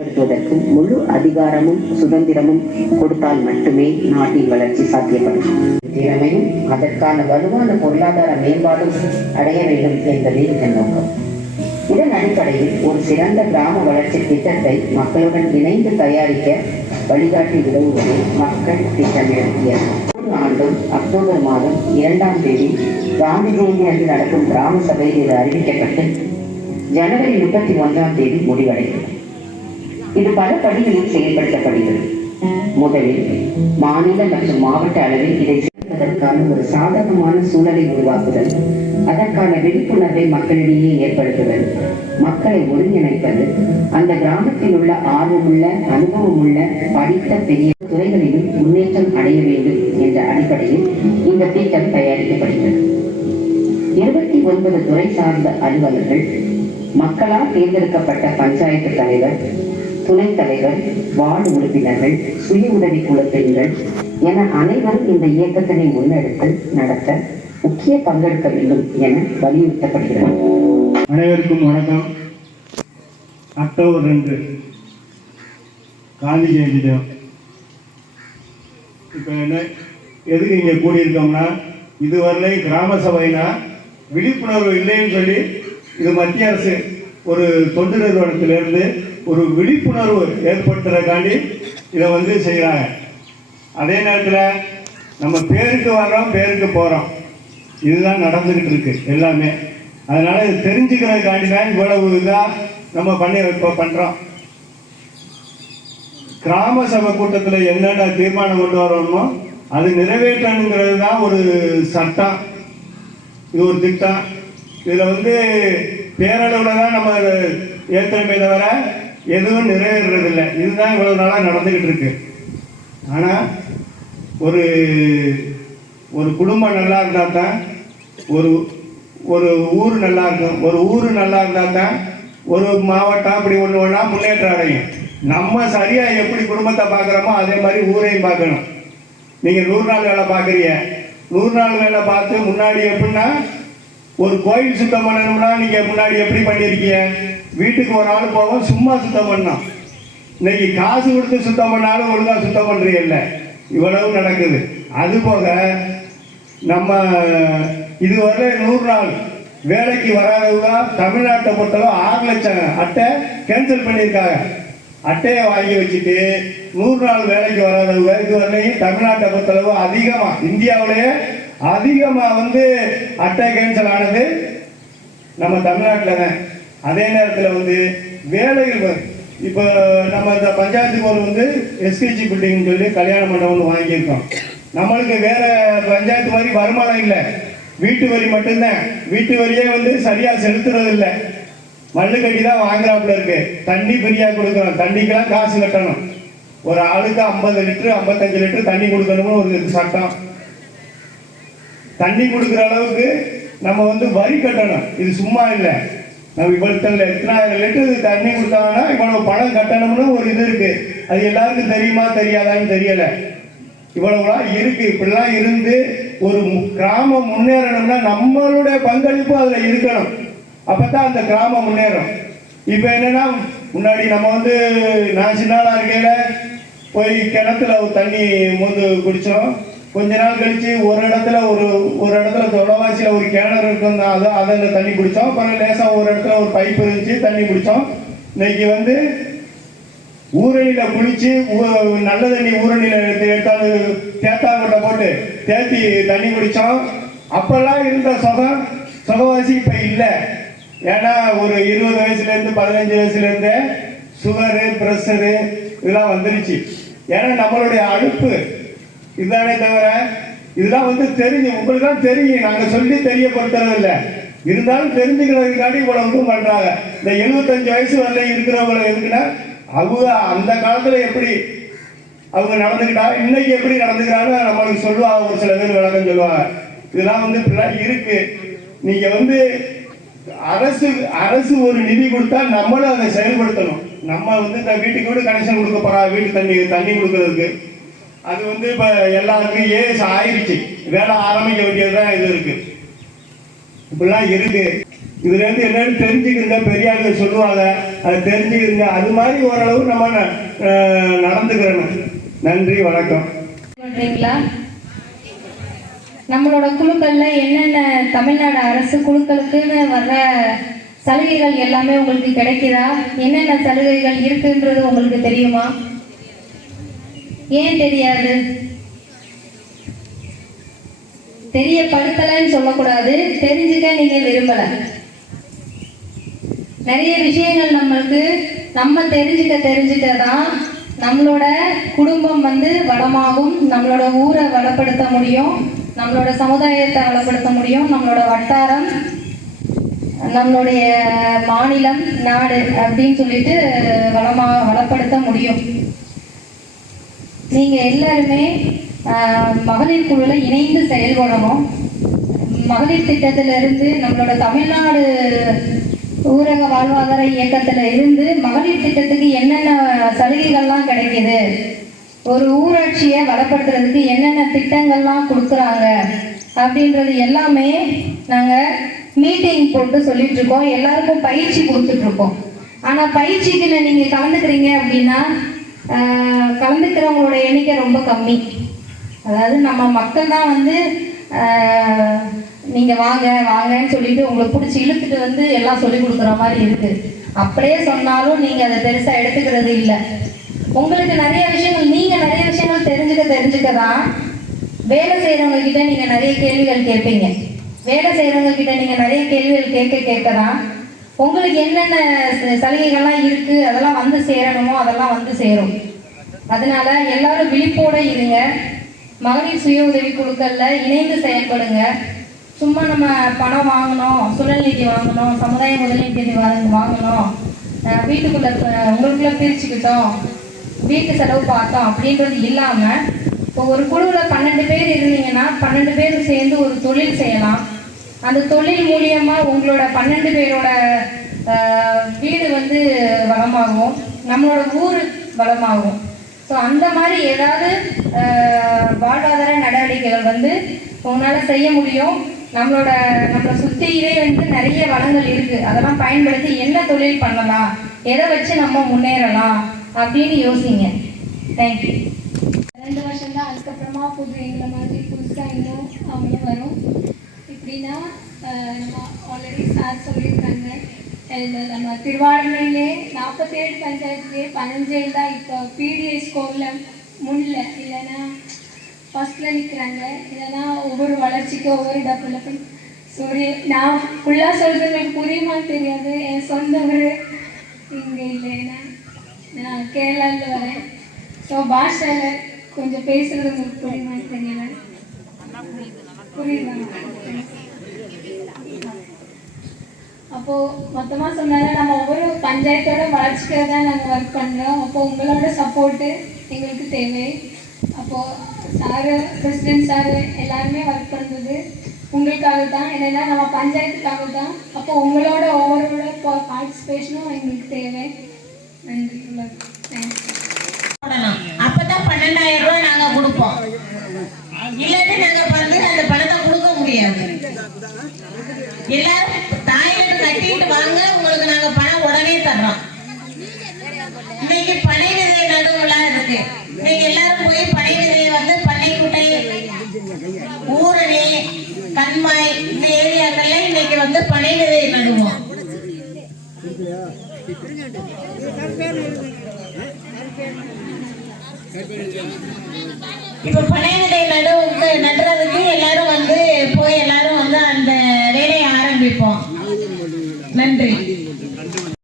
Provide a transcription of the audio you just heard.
செயல்படுத்துவதற்கும் முழு அதிகாரமும் சுதந்திரமும் கொடுத்தால் மட்டுமே நாட்டின் வளர்ச்சி சாத்தியப்படும். திறமையும் அதற்கான வலுவான பொருளாதார மேம்பாடும் அடைய வேண்டும் என்பதே இதன் நோக்கம். இதன் அடிப்படையில் ஒரு சிறந்த கிராம வளர்ச்சி திட்டத்தை மக்களுடன் இணைந்து தயாரிக்க வழிகாட்டி உதவுவதே மக்கள் திட்டமிடத்தியது ஆண்டும் அக்டோபர் மாதம் இரண்டாம் தேதி காந்தி ஜெயந்தி அன்று நடக்கும் கிராம சபையில் இது அறிவிக்கப்பட்டு ஜனவரி முப்பத்தி ஒன்றாம் தேதி முடிவடைகிறது. இது பல படிகளில் செயல்படுத்தப்படுகிறது. முதலில் மாநில மற்றும் மாவட்ட அளவில் இதை செய்வதற்கான ஒரு சாதகமான சூழலை உருவாக்குதல் அதற்கான விழிப்புணர்வை மக்களிடையே ஏற்படுத்துதல். மக்களை ஒருங்கிணைப்பது அந்த கிராமத்தில் உள்ள ஆர்வமுள்ள அனுபவமுள்ள படித்த பெரிய துறைகளிலும் முன்னேற்றம் அடைய வேண்டும் என்ற அடிப்படையில் இந்த திட்டம் தயாரிக்கப்படுகிறது. இருபத்தி ஒன்பது துறை சார்ந்த அலுவலர்கள் மக்களால் தேர்ந்தெடுக்கப்பட்ட பஞ்சாயத்து தலைவர் துணைத் தலைவர் வார்டு உறுப்பினர்கள் சுய உதவி குழு பெண்கள் என அனைவரும் இந்த இயக்கத்தினை முன்னெடுத்து நடத்த முக்கிய பங்கெடுக்க வேண்டும் என வலியுறுத்தப்படுகிறது. அனைவருக்கும் வணக்கம். அக்டோபர் ரெண்டு காந்தி ஜெயந்தி தினம். இப்போ என்ன எதுக்கு இங்கே கூடியிருக்கோம்னா இதுவரை கிராம சபைனா விழிப்புணர்வு இல்லைன்னு சொல்லி இது மத்திய அரசு ஒரு தொண்டு நிறுவனத்திலிருந்து ஒரு விழிப்புணர்வு ஏற்படுத்துறதுக்காண்டி இதை வந்து செய்கிறாங்க அதே நேரத்தில் நம்ம பேருக்கு வர்றோம் பேருக்கு போகிறோம் இதுதான் நடந்துக்கிட்டு இருக்கு எல்லாமே. அதனால் இது தெரிஞ்சுக்கிறதுக்காண்டி தான் இவ்வளவு இதாக நம்ம பண்ணி இப்போ பண்ணுறோம் கிராம சபை கூட்டத்தில் என்னென்ன தீர்மானம் கொண்டு வரணுமோ அது நிறைவேற்றணுங்கிறது தான் ஒரு சட்டம். இது ஒரு திட்டம். இதில் வந்து பேரளவில் தான் நம்ம ஏற்றமே தவிர எதுவும் நிறைவேறதில்லை. இதுதான் இவ்வளவு நாளாக நடந்துக்கிட்டு இருக்கு. ஆனால் ஒரு ஒரு குடும்பம் நல்லா இருந்தால் தான் ஒரு ஒரு ஊர் நல்லா இருக்கும். ஒரு ஊர் நல்லா இருந்தால் தான் ஒரு மாவட்டம் அப்படி ஒன்று ஒன்றா முன்னேற்றம் அடையும். நம்ம சரியாக எப்படி குடும்பத்தை பார்க்குறோமோ அதே மாதிரி ஊரையும் பார்க்கணும். நீங்கள் நூறு நாள் வேலை பார்க்குறீங்க. நூறு நாள் வேலை பார்த்து முன்னாடி எப்படின்னா ஒரு கோயில் சுத்தம் பண்ணணும்னா நீங்கள் முன்னாடி எப்படி பண்ணியிருக்கீங்க? வீட்டுக்கு ஒரு ஆள் போவோம் சும்மா சுத்தம் பண்ணோம் இன்னைக்கு காசு கொடுத்து சுத்தம் பண்ணாலும் ஒழுங்காக சுத்தம் பண்ணுறீங்கல்ல இவ்வளவு நடக்குது. அது போக நம்ம இதுவரை நூறு நாள் வேலைக்கு வராதவங்க தமிழ்நாட்டை பொறுத்தளவு ஆறு லட்சம் அட்டை கேன்சல் பண்ணியிருக்காங்க. அட்டையை வாங்கி வச்சுட்டு நூறு நாள் வேலைக்கு வராதவங்க இதுவரையும் தமிழ்நாட்டை பொறுத்தளவு அதிகமாக இந்தியாவிலேயே அதிகமாக வந்து அட்டை கேன்சல் ஆனது நம்ம தமிழ்நாட்டில் தான். அதே நேரத்தில் வந்து வேலைகள் இப்போ நம்ம இந்த பஞ்சாயத்து போர்டு வந்து எஸ்கேஜி பில்டிங்னு சொல்லி கல்யாண மண்டபம் ஒன்று வாங்கியிருக்கோம். நம்மளுக்கு வேற பஞ்சாயத்து மாதிரி வருமானம் இல்லை. வீட்டு வரி மட்டும்தான். வீட்டு வரியே வந்து சரியாக செலுத்துறது இல்லை. மல்லு கட்டி தான் வாங்குறாப்புல இருக்கு. தண்ணி ஃப்ரீயாக கொடுக்கணும். தண்ணிக்கெல்லாம் காசு கட்டணும். ஒரு ஆளுக்கு ஐம்பது லிட்டரு ஐம்பத்தஞ்சு லிட்டரு தண்ணி கொடுக்கணும்னு ஒரு சட்டம். தண்ணி கொடுக்குற அளவுக்கு நம்ம வந்து வரி கட்டணும். இது சும்மா இல்லை. நம்ம இவ்வளவு எத்தனாயிரம் லிட்டர் தண்ணி கொடுத்தாங்கன்னா இவ்வளவு பணம் கட்டணும்னு ஒரு இது இருக்கு. அது எல்லாருக்கும் தெரியுமா தெரியாதான்னு தெரியல. இவ்வளவுலாம் இருக்கு. இப்படிலாம் இருந்து ஒரு கிராமம் முன்னேறணும்னா நம்மளுடைய பங்களிப்பு அதுல இருக்கணும். அப்பதான் அந்த கிராமம் முன்னேறும். இப்போ என்னன்னா முன்னாடி நம்ம வந்து நான் சின்ன இருக்கையில போய் கிணத்துல தண்ணி மோந்து குடிச்சோம். கொஞ்ச நாள் கழிச்சு ஒரு இடத்துல ஒரு ஒரு இடத்துல தொலைவாசியில் ஒரு கிணறு இருக்கும் அது அதில் தண்ணி குடித்தோம் அப்புறம் லேசாக ஒரு இடத்துல ஒரு பைப் இருந்துச்சு தண்ணி குடித்தோம் இன்னைக்கு வந்து ஊரணியில குளிச்சு நல்ல தண்ணி ஊரணியில எடுத்து எடுத்தாந்து தேத்தாங்கொட்டை போட்டு தேத்தி தண்ணி குடித்தோம் அப்பெல்லாம் இருந்த சுகம் சுகவாசி இப்போ இல்லை. ஏன்னா ஒரு இருபது வயசுலேருந்து பதினஞ்சு வயசுலேருந்தே சுகரு ப்ரெஷரு இதெல்லாம் வந்துருச்சு. ஏன்னா நம்மளுடைய அடுப்பு இதுதானே தவிர இதெல்லாம் வந்து தெரியும். உங்களுக்கு தான் தெரியும். நாங்க சொல்லி தெரியப்படுத்துறது இல்லை இருந்தாலும் தெரிஞ்சுக்கிறதுக்காண்டி இவ்வளவு வந்து பண்றாங்க. இந்த எழுபத்தஞ்சு வயசு வரல இருக்கிறவங்களை எதுக்குன்னா அவங்க அந்த காலத்துல எப்படி அவங்க நடந்துக்கிட்டா இன்னைக்கு எப்படி நடந்துக்கிறான்னு நம்மளுக்கு சொல்லுவாங்க. ஒரு சில பேர் விளக்கம் சொல்லுவாங்க. இதெல்லாம் வந்து இப்படிலாம் இருக்கு. நீங்க வந்து அரசு அரசு ஒரு நிதி கொடுத்தா நம்மளும் அதை செயல்படுத்தணும். நம்ம வந்து இந்த வீட்டுக்கு வீடு கனெக்ஷன் கொடுக்க போறா வீட்டு தண்ணி தண்ணி கொடுக்கறதுக்கு. அது வந்து இப்ப எல்லாருக்கும் ஏஸ் ஆயிடுச்சு வேலை ஆரம்பிக்க வேண்டியதுதான் இது இருக்கு. இப்படிலாம் இருக்கு. இதுல இருந்து என்னன்னு தெரிஞ்சுக்கிறங்க பெரிய சொல்லுவாங்க. அதை தெரிஞ்சுக்கிறங்க. அது மாதிரி ஓரளவு நம்ம ந- நடந்துக்கிறணும். நன்றி வணக்கம். பண்றீங்களா? நம்மளோட குழுக்கள்ல என்னென்ன தமிழ்நாடு அரசு குழுக்களுக்குன்னு வர்ற சலுகைகள் எல்லாமே உங்களுக்கு கிடைக்குதா? என்னென்ன சலுகைகள் இருக்குன்றது உங்களுக்கு தெரியுமா? ஏன் தெரியாது? தெரியப்படுத்தலைன்னு சொல்லக்கூடாது. தெரிஞ்சுக்க நீங்க விரும்பல. நிறைய விஷயங்கள் நம்மளுக்கு நம்ம தெரிஞ்சுக்க தெரிஞ்சுக்க தான் நம்மளோட குடும்பம் வந்து வளமாகும் நம்மளோட ஊரை வளப்படுத்த முடியும் நம்மளோட சமுதாயத்தை வளப்படுத்த முடியும் நம்மளோட வட்டாரம் நம்மளுடைய மாநிலம் நாடு அப்படின்னு சொல்லிட்டு வளமா வளப்படுத்த முடியும். நீங்க எல்லாருமே மகளிர் குழுல இணைந்து செயல்படணும். மகளிர் திட்டத்துல இருந்து நம்மளோட தமிழ்நாடு ஊரக வாழ்வாதார இயக்கத்துல இருந்து மகளிர் திட்டத்துக்கு என்னென்ன சலுகைகள்லாம் கிடைக்குது? ஒரு ஊராட்சியை வளப்படுத்துறதுக்கு என்னென்ன திட்டங்கள்லாம் கொடுக்குறாங்க? அப்படின்றது எல்லாமே நாங்க மீட்டிங் போட்டு சொல்லிட்டு இருக்கோம் எல்லாருக்கும் பயிற்சி கொடுத்துட்டு இருக்கோம் ஆனா பயிற்சிக்கு நீங்க கலந்துக்கிறீங்க அப்படின்னா கலந்துக்கிறவங்களோட எண்ணிக்கை ரொம்ப கம்மி. அதாவது நம்ம மக்கள் தான் வந்து நீங்கள் வாங்க வாங்கன்னு சொல்லிட்டு உங்களை பிடிச்சி இழுத்துட்டு வந்து எல்லாம் சொல்லி கொடுக்குற மாதிரி இருக்குது அப்படியே சொன்னாலும் நீங்கள் அதை பெருசாக எடுத்துக்கிறது இல்லை. உங்களுக்கு நிறைய விஷயங்கள் நீங்கள் நிறைய விஷயங்கள் தெரிஞ்சுக்க தெரிஞ்சுக்க தான் வேலை செய்கிறவங்க கிட்ட நீங்கள் நிறைய கேள்விகள் கேட்பீங்க. வேலை செய்கிறவங்க கிட்ட நீங்கள் நிறைய கேள்விகள் கேட்க கேட்க தான் உங்களுக்கு என்னென்ன சலுகைகள்லாம் இருக்கு? அதெல்லாம் வந்து சேரணுமோ? அதெல்லாம் வந்து சேரும். அதனால எல்லாரும் விழிப்போட இருங்க. மகளிர் சுய உதவி குழுக்கள்ல இணைந்து செயல்படுங்க. சும்மா நம்ம பணம் வாங்கணும் சுழல் நிதி வாங்கணும் சமுதாய முதலீட்டு நிதி வாங்கணும். வீட்டுக்குள்ள உங்களுக்குள்ள பிரிச்சுக்கிட்டோம். வீட்டு செலவு பார்த்தோம். அப்படின்றது இல்லாம இப்போ ஒரு குழுவில் பன்னெண்டு பேர் இருந்தீங்கன்னா பன்னெண்டு பேர் சேர்ந்து ஒரு தொழில் செய்யலாம். அந்த தொழில் மூலியமாக உங்களோட பன்னெண்டு பேரோட வீடு வந்து வளமாகும். நம்மளோட ஊர் வளமாகும். ஸோ அந்த மாதிரி ஏதாவது வாழ்வாதார நடவடிக்கைகள் வந்து உங்களால் செய்ய முடியும். நம்மளோட நம்மளை சுற்றியே வந்து நிறைய வளங்கள் இருக்குது அதெல்லாம் பயன்படுத்தி என்ன தொழில் பண்ணலாம்? எதை வச்சு நம்ம முன்னேறலாம்? அப்படின்னு யோசிங்க. தேங்க்யூ ரெண்டு வருஷம் தான் அதுக்கப்புறமா புது எங்களை மாதிரி புதுசாக இன்னும் அவங்களும் வரும். எப்படின்னா நம்ம ஆல்ரெடி சார் சொல்லியிருக்காங்க. நம்ம திருவாரூர்லேயே நாற்பத்தேழு பஞ்சாயத்துலேயே பதினஞ்சேழு தான் இப்போ பிடிஎஸ் ஸ்கோரில் முன்னில் இல்லைன்னா ஃபஸ்ட்டில் நிற்கிறாங்க இல்லைன்னா ஒவ்வொரு வளர்ச்சிக்கும் ஒவ்வொரு டெவலப்மெண்ட் சாரி நான் ஃபுல்லாக சொல்கிறது எனக்கு தெரியாது. என் சொந்த ஊர் இங்கே இல்லைன்னா நான் கேரளாவில் வரேன். ஸோ பாஷையில் கொஞ்சம் பேசுகிறது உங்களுக்கு புரியுமா தெரியல அப்போ மொத்தமா சொன்னாலும் நம்ம ஒவ்வொரு பஞ்சாயத்தோட வளர்ச்சிக்காக தான் நாங்கள் ஒர்க் பண்றோம். அப்போ உங்களோட சப்போர்ட்டு எங்களுக்கு தேவை. அப்போ சாரு பிரசிடென்ட் சாரு எல்லாருமே ஒர்க் பண்ணுறது உங்களுக்காக தான். என்னன்னா நம்ம பஞ்சாயத்துக்காக தான். அப்போ உங்களோட ஓவரோட பார்ட்டிசிபேஷனும் எங்களுக்கு தேவை. நன்றி தேங்க்ஸ் அப்போ அப்பதான் பன்னெண்டாயிரம் ரூபாய் நாங்கள் கொடுப்போம். இல்லாட்டி நாங்க வந்து அந்த பணத்தை கொடுக்க முடியாது. எல்லாரும் தாயிட்டு கட்டிட்டு வாங்க உங்களுக்கு நாங்க பணம் உடனே தர்றோம். இன்னைக்கு பனை விதை நடுவுலா இருக்கு. நீங்க எல்லாரும் போய் பனை விதையை வந்து பண்ணைக்குட்டை ஊரணி கண்மாய் இந்த ஏரியாக்கள்ல இன்னைக்கு வந்து பனை விதை நடுவோம். இப்ப பனையடை விதை நடுவுக்கு நடுறதுக்கு எல்லாரும் வந்து போய் எல்லாரும் வந்து அந்த வேலையை ஆரம்பிப்போம். நன்றி.